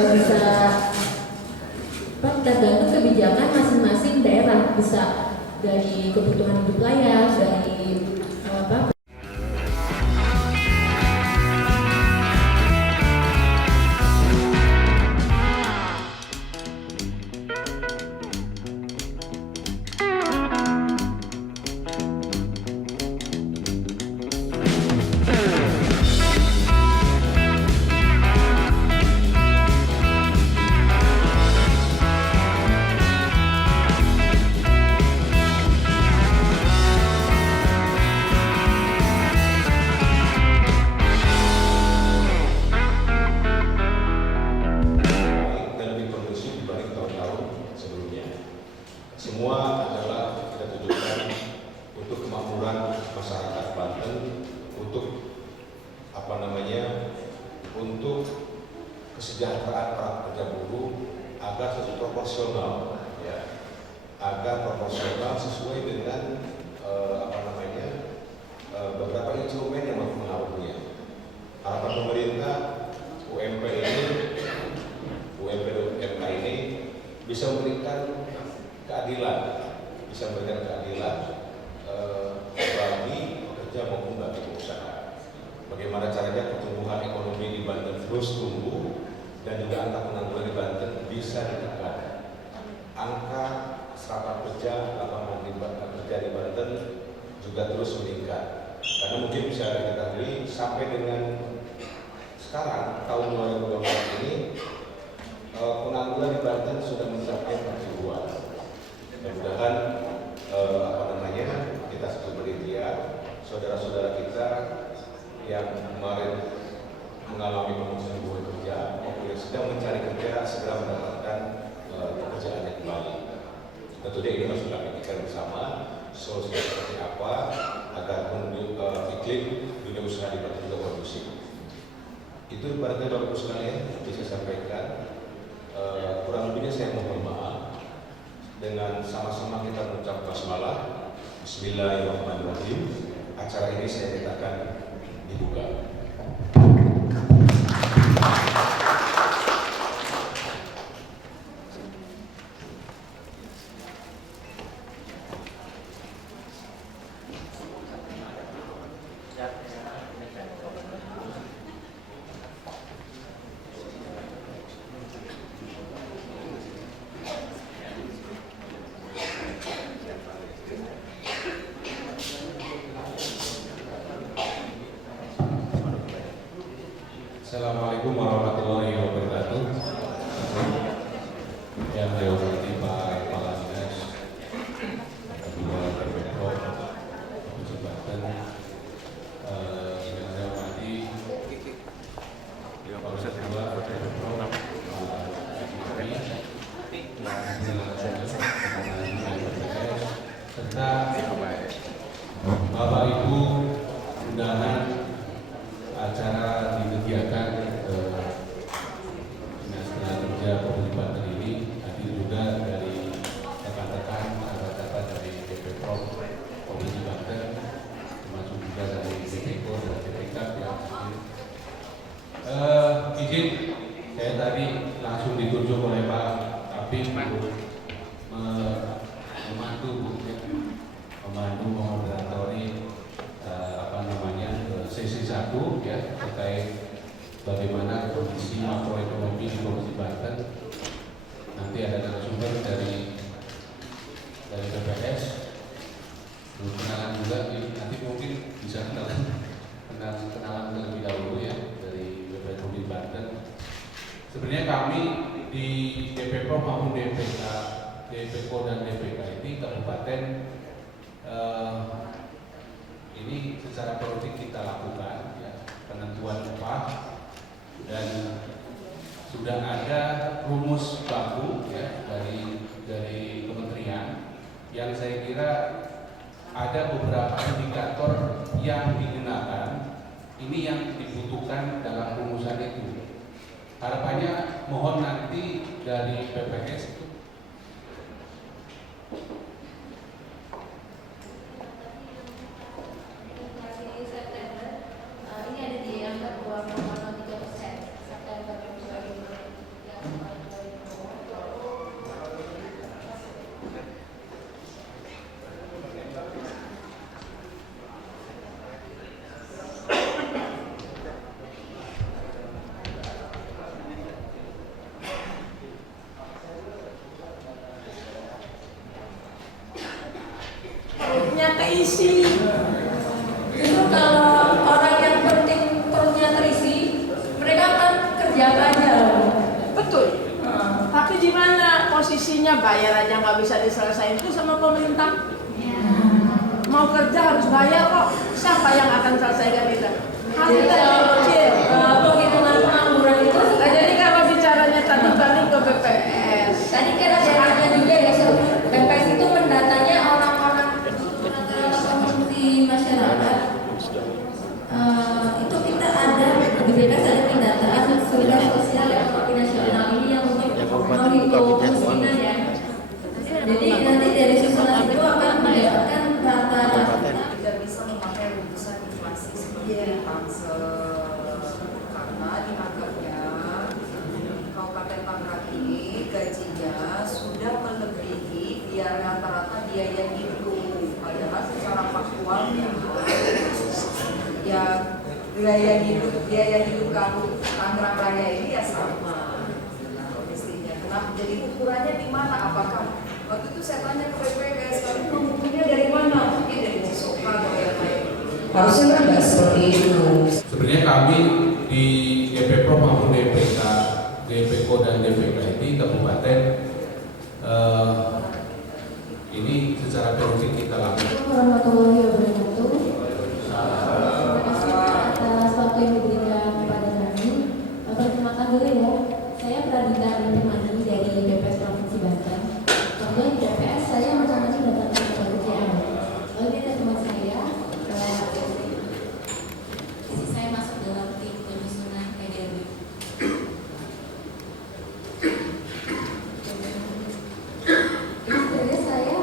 bisa tergantung kebijakan masing-masing daerah, bisa dari kebutuhan hidup layak, dari apa. Semua adalah kita tujukan untuk kemakmuran masyarakat Banten, untuk untuk kesejahteraan para pekerja buruh agar proporsional, ya, agar proporsional sesuai dengan beberapa instrumen yang mempengaruhinya. Harapan pemerintah UMP ini bisa memberikan keadilan bagi pekerja maupun bagi pengusaha. Bagaimana caranya pertumbuhan ekonomi di Banten terus tumbuh dan juga angka pengangguran di Banten bisa ditekan. Angka serapan kerja, lapangan kerja di Banten juga terus meningkat. Karena mungkin bisa diketahui sampai dengan sekarang tahun 2024 ini pengangguran di Banten sudah mencapai 40-an. Mudah-mudahan kita sudah berikhtiar, saudara-saudara kita yang kemarin mengalami pemutusan hubungan kerja maupun yang sedang mencari kerja segera mendapatkan pekerjaannya kembali. Tentunya ini harus kita pikirkan bersama solusinya seperti apa agar iklim dunia usaha di Banten juga kondusif. Itu barangkali Bapak Ibu sekalian bisa sampaikan. Kurang lebihnya saya mohon maaf. Dengan sama-sama kita mengucap basmalah. Bismillahirrahmanirrahim. Acara ini saya nyatakan dibuka. Assalamualaikum warahmatullahi wabarakatuh. Yang saya hormati Pak Kepala Dinas, Ketua BPPO, Provinsi Banten, yang saya hormati Pak Ustadz Ketua BPPO, serta Bapak Ibu undangan acara di kegiatan Dinas Tenaga Kerja Provinsi Banten ini, hadir juga dari rekan-rekan sahabat-sahabat dari BPPO Provinsi Banten, termasuk juga dari BPKO dan BPK yang hadir. Izin saya tadi langsung ditunjuk oleh Pak Kabin untuk memandu memoderatori sesi 1 ya, terkait bagaimana kondisi makroekonomi di Provinsi Banten. Nanti ada narasumber dari BPS, kenalan juga, nanti mungkin bisa kenalan terlebih dahulu ya dari BPS Provinsi Banten. Sebenarnya kami di DPPO maupun DPPO dan DPK ini kabupaten ini secara politik kita lakukan ya, penentuan upah, dan sudah ada rumus baku ya dari kementerian yang saya kira ada beberapa indikator yang digunakan, ini yang dibutuhkan dalam rumusan itu. Harapannya mohon nanti dari PPS itu ini ada di angka 2,03% September 2020. posisi. Itu kalau orang yang penting perutnya terisi, mereka akan kerja apa aja. Betul. Tapi di mana posisinya, bayar aja nggak bisa diselesaikan itu sama pemerintah. Mau kerja harus bayar kok. Siapa yang akan selesaikan itu? Hasil kecil. Penghitungan pengangguran itu. Nah, jadi kalau bicaranya tadi balik ke BPS. Tadi kan ada juga ya, BPS itu mendatanya orang-orang konsumsi masyarakat. Itu kita ada di BPS ada pendataan soliditas sosial ekonomi nasional ini yang untuk menghitung kemiskinan ya. Jadi nanti dari susunan itu akan mendapatkan rata-rata. Tidak bisa memakai rumusan inflasi seperti Tangsel karena dianggapnya Kabupaten Tangerang ini gajinya sudah melebihi biaya rata-rata biaya hidup, padahal secara faktualnya ya biaya hidup Tangerang Raya ini ya sama mestinya. Kenapa? Jadi ukurannya di mana? Apakah waktu itu saya tanya ke BPS, kalian mengukurnya dari mana? Mungkin dari Cisoka atau yang lain. Harusnya kan nggak seperti itu. Sebenarnya kami di DPPro maupun DPK, DPKO dan DPK ini kabupaten ini secara periode kita lakukan. Warahmatullahi wabarakatuh. Terima kasih atas waktu yang diberikan kepada kami. Perkenalkan dulu ya, saya Pradita Intimani dari BPS Provinsi Banten. Kemudian di BPS saya macam-macam datang ke pekerjaan. Lalu ini ada teman saya, saya masuk dalam tim penyusunan PDRB. Sebenarnya saya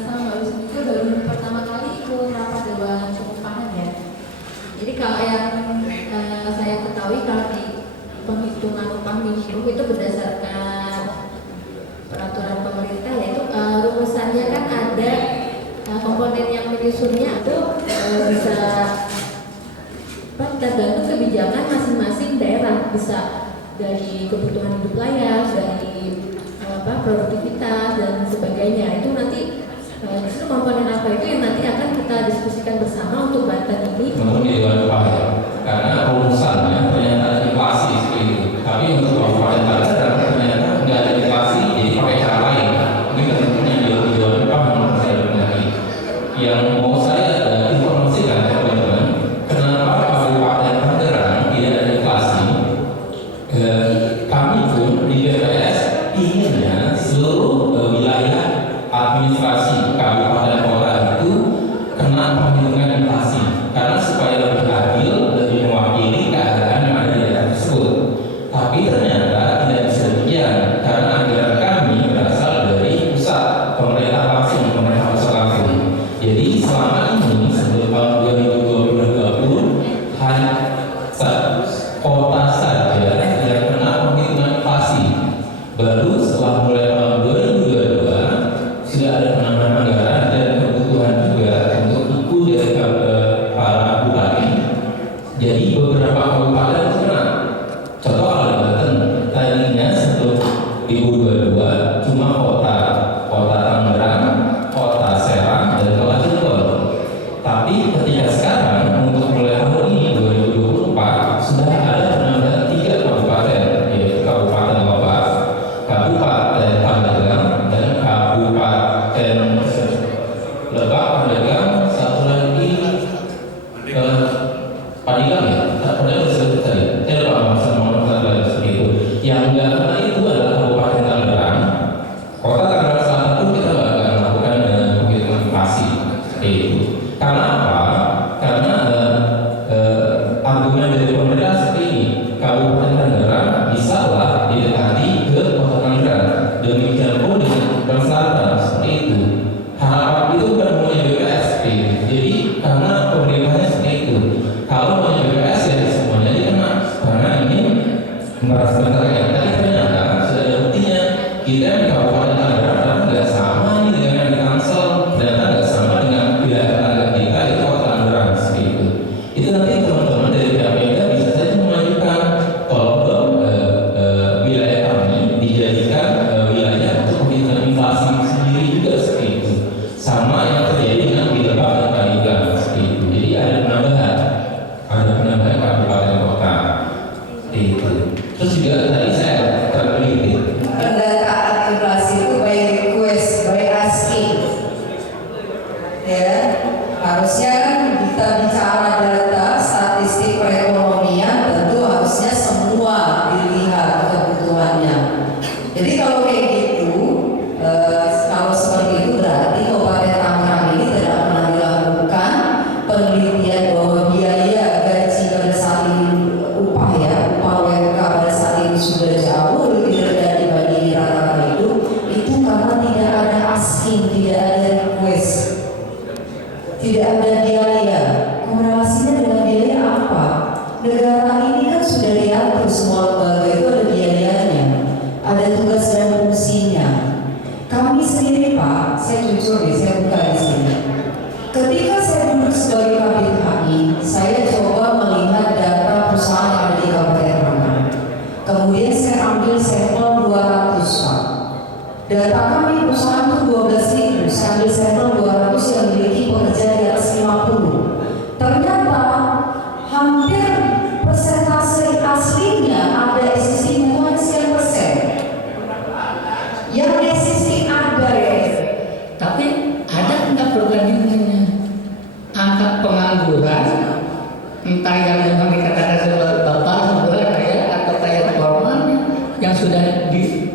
sama Mbak Lucy itu baru pertama kali ikut rapat dewan pengupahan ya. Jadi kalau yang saya ketahui kalau di penghitungan upah minimum itu berdasarkan peraturan pemerintah, yaitu rumusannya kan ada komponen yang menyusunnya itu bisa tergantung kebijakan masing-masing daerah, bisa dari kebutuhan hidup layak, dari produktivitas dan sebagainya. Itu nanti justru komponen apa itu yang nanti akan kita diskusikan bersama untuk Banten ini. Untuk di Dewan Upah ya, karena rumusannya ternyata inflasi seperti itu. Tapi untuk Kabupaten Tangerang ternyata nggak ada inflasi, jadi pakai cara lain. Mungkin tentunya di Dewan Upah memang saya benahi. Yang mau saya informasikan teman-teman, kenapa Kabupaten Tangerang tidak ada inflasi? Kami pun di BPS inginnya seluruh wilayah administrasi kabupaten kota itu kena perhitungan inflasi, karena supaya lebih adil, lebih mewakili keadaan yang ada di daerah tersebut. Tapi ternyata tidak bisa demikian, karena anggaran kami berasal dari pusat, pemerintah langsung, pemerintah pusat langsung. Jadi selama ini sebelum tahun 2020 hanya kota saja yang kena perhitungan inflasi. Baru setelah mulai tahun 2022 sudah ada penambahan anggaran dan kebutuhan juga untuk ikut dari para bupati. Jadi beberapa kabupaten kena. Contoh kalau di Banten, tadinya sebelum 2022 cuma kota Tangerang, kota Serang, dan kota Cirebon. Tapi ketika sekarang untuk mulai tahun ini 2024 sudah ada penambahan 3 kabupaten, yaitu Kabupaten Lebak, Kabupaten Pandeglang, dan Kabupaten Lebak, Pandeglang, satu lagi Pandeglang ya, Pandeglang disebut tadi. Saya lupa maksud satu lagi seperti itu. Yang enggak kena itu adalah Kabupaten Tangerang, Kota Tangerang Selatan pun kita nggak akan melakukan penghitungan inflasi seperti itu. Karena apa? Karena argumen dari pemerintah seperti ini, Kabupaten Tangerang bisa lah didekati ke Kota Tangerang. Demikian pun dengan Tangerang Selatan seperti itu. Harapan itu bukan maunya BPS seperti itu. Jadi karena pemerintahnya seperti itu. Kalau maunya BPS ya semuanya dikena. Karena ini merasa rakyat. Tapi ternyata sudah ada buktinya. Kita di Kabupaten Tangerang ternyata nggak sama nih dengan yang di Tangsel. Ternyata nggak sama dengan wilayah tetangga kita itu Kota Tangerang seperti itu. Itu nanti teman-teman dari BPK bisa saja mengajukan kalau wilayah kami dijadikan wilayah untuk penghitungan inflasi sendiri juga seperti itu. Sama yang terjadi dengan di Lebak dan juga tadi saya tergelitik. Pendataan inflasi itu by request, by asking. Ya, harusnya kan kita bicara data statistik perekonomian, tentu harusnya semua dilihat kebutuhannya. Jadi kalau kayak gitu, kalau seperti itu berarti Kabupaten Tangerang ini tidak pernah dilakukan penelitian bahwa biaya gaji pada saat ini upah WMK pada saat ini sudah jauh lebih rendah dibanding rata-rata itu karena tidak ada asking, tidak ada request, tidak ada biaya. Korelasinya dengan biaya apa? Negara ini kan sudah diatur semua lembaga itu ada biayanya, ada tugas dan fungsinya. Kami sendiri Pak, saya jujur nih, saya buka di sini. Ketika saya duduk sebagai Kabid HI, saya coba melihat data perusahaan yang ada di Kabupaten Tangerang. Kemudian saya ambil sampel 200 Pak. Data kami perusahaan itu 12.000, saya ambil sampel 200 yang memiliki pekerja di atas 50. Ternyata hampir persentase aslinya ada existing hanya sekian persen. Yang existing ada ya. Tapi ada nggak perbandingannya angka pengangguran, entah yang memang dikatakan oleh Bapak sebenarnya kaya atau kaya formalnya yang sudah di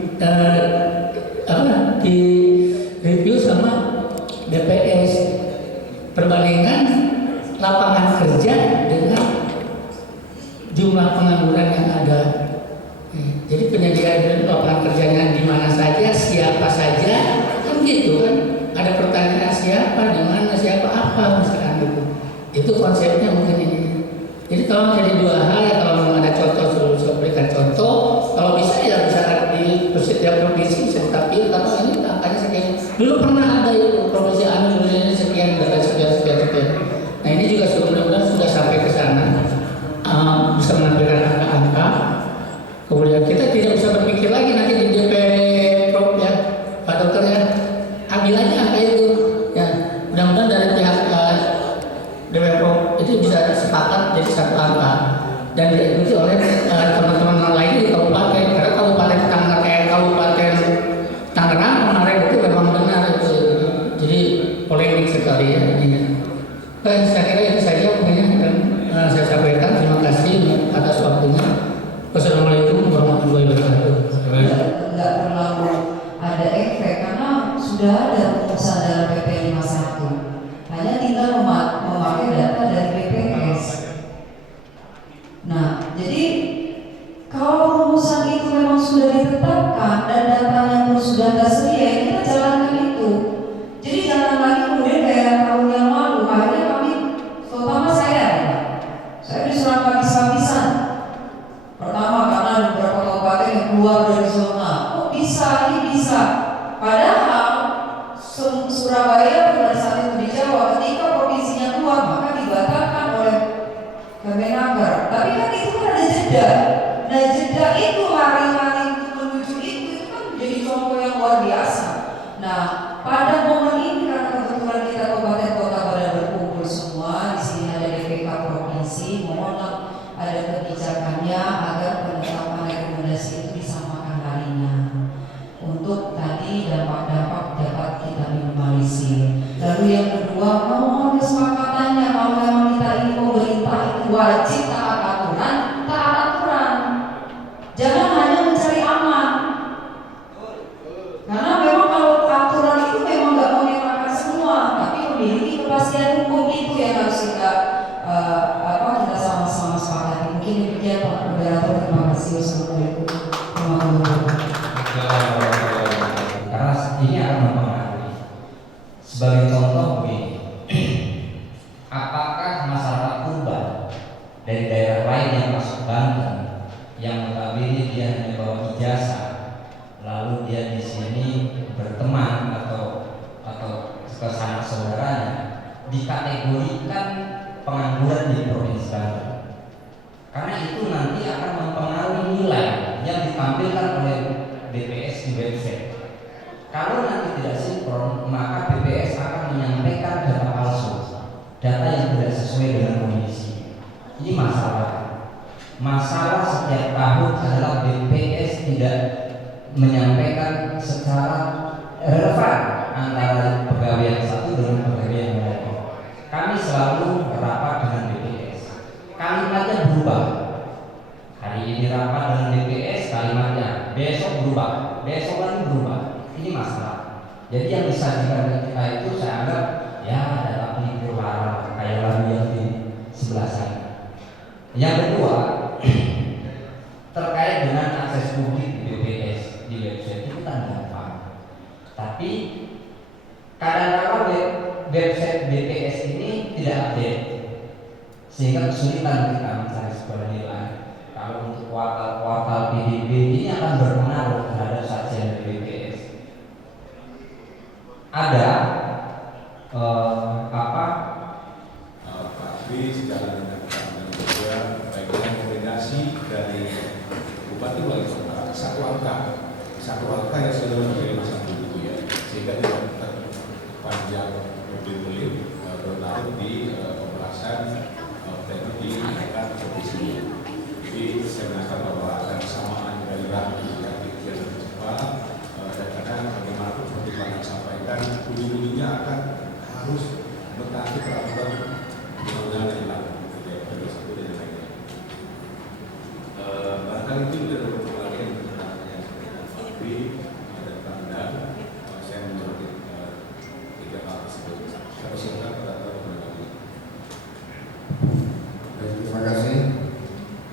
review sama BPS, perbandingan lapangan kerja dengan jumlah pengangguran yang ada. Jadi penyediaan lapangan kerjanya di mana saja, siapa saja, kan gitu kan? Ada pertanyaan siapa, di mana, siapa, apa misalkan gitu. Itu konsepnya mungkin ini. Jadi kalau jadi dua hal ya, kalau memang ada contoh, saya berikan contoh. Kalau bisa ya misalkan di setiap provinsi bisa ditampilkan. Kalau ini angkanya sekian. Dulu pernah ada ya provinsi anu ini sekian dan sekian. Nah ini juga mudah-mudahan sudah sampai ke sana, bisa menampilkan angka-angka. Kemudian kita tidak bisa berpikir lagi nanti di DP Prop ya, Pak Dokter ya, ambil aja angka itu ya. Mudah-mudahan dari pihak DP Prop itu bisa sepakat jadi satu angka dan diikuti oleh teman-teman lain di kabupaten. Karena Kabupaten Tangerang Kabupaten Tangerang kemarin itu memang benar itu, jadi polemik sekali ya ini. Saya kira itu saja mungkin yang saya sampaikan. Terima kasih atas waktunya. Wassalamualaikum warahmatullahi wabarakatuh. Enggak terlalu ada efek karena sudah ada rumusan dalam PP 51. Hanya tinggal memakai data dari BPS. Nah, jadi kalau rumusan itu memang sudah ditetapkan dan datanya pun sudah tersedia, kita jalankan itu. Jadi jangan lagi kemudian kayak tahun yang lalu, akhirnya kami, terutama saya disuruh habis-habisan. Pertama karena ada beberapa kabupaten yang keluar dari zona. Oh bisa, ini bisa. Padahal Surabaya pada saat itu di Jawa, ketika provinsinya keluar maka dibatalkan oleh Kemenaker. Tapi kan itu kan ada jeda. Nah jeda itu hari-hari untuk menuju itu kan menjadi contoh yang luar biasa. Nah pada momen ini karena kebetulan kita kabupaten kota pada berkumpul semua, di sini ada DPK provinsi, mohon ada kebijakannya agar penetapan rekomendasi itu disamakan harinya untuk tadi dampak-dampak dapat kita minimalisir. Lalu yang kedua, mohon kesepakatannya kalau memang kita ini pemerintah itu wajib taat aturan, jangan hanya mencari aman. Karena memang kalau aturan itu memang nggak mengenakan semua, tapi memiliki kepastian hukum itu yang harus kita kita sama-sama sepakati. Mungkin demikian Pak Moderator. Terima kasih. Wassalamualaikum warahmatullahi wabarakatuh. Karena ini akan mempengaruhi. Sebagai contoh begini, apakah masyarakat Tuban dari daerah lain yang masuk Banten yang notabene dia hanya bawa ijazah, lalu dia di sini berteman atau ke sanak saudaranya, dikategorikan pengangguran di Provinsi Banten? Karena itu nanti akan mempengaruhi nilai yang ditampilkan oleh BPS di website. Kalau nanti tidak sinkron, maka BPS akan menyampaikan data palsu, data yang tidak sesuai dengan kondisi. Ini masalah. masalah setiap tahun adalah BPS tidak menyampaikan secara relevan antara pegawai yang satu dengan pegawai yang lain. Kami selalu rapat dengan BPS. Kalimatnya berubah. Hari ini rapat dengan BPS, kalimatnya besok berubah, besok lagi berubah. Ini masalah. Jadi yang disajikan ke kita itu saya anggap ya data pelipur lara kayak lagu yang di sebelah sana. Yang kedua terkait dengan akses publik di BPS di website itu kan gampang. Tapi kadang-kadang website BPS ini tidak update sehingga kesulitan kita mencari sebuah nilai. Kalau untuk kuartal-kuartal PDB ini akan berpengaruh terhadap sajian dari BPS. Ada Pak Dwi sejalan dengan Kementerian juga baiknya koordinasi dari Bupati Wali Kota satu angka yang sudah menjadi masalah itu ya, sehingga tidak terpanjang berbelit-belit berlarut di pembahasan teknik di tingkat provinsi. Jadi saya menangkap bahwa ada kesamaan dari yang cepat dan kadang bagaimanapun seperti Pak yang sampaikan ujung-ujungnya akan harus mentaati peraturan undang-undang yang dilakukan. Satu dan lainnya. Barangkali itu sudah beberapa lagi yang pertanyaannya tapi ada tanda saya menjawab tiga hal tersebut. Saya persilakan pada teman-teman. Terima kasih.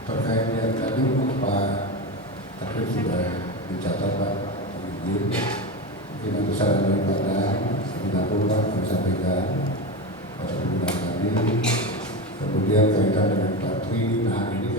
Terkait yang tadi Pak Takrib sudah dicatat Pak izin. Mungkin nanti saya daripada Pak disampaikan pada penggunaan tadi. Kemudian kaitan dengan Pak Tri, nah ini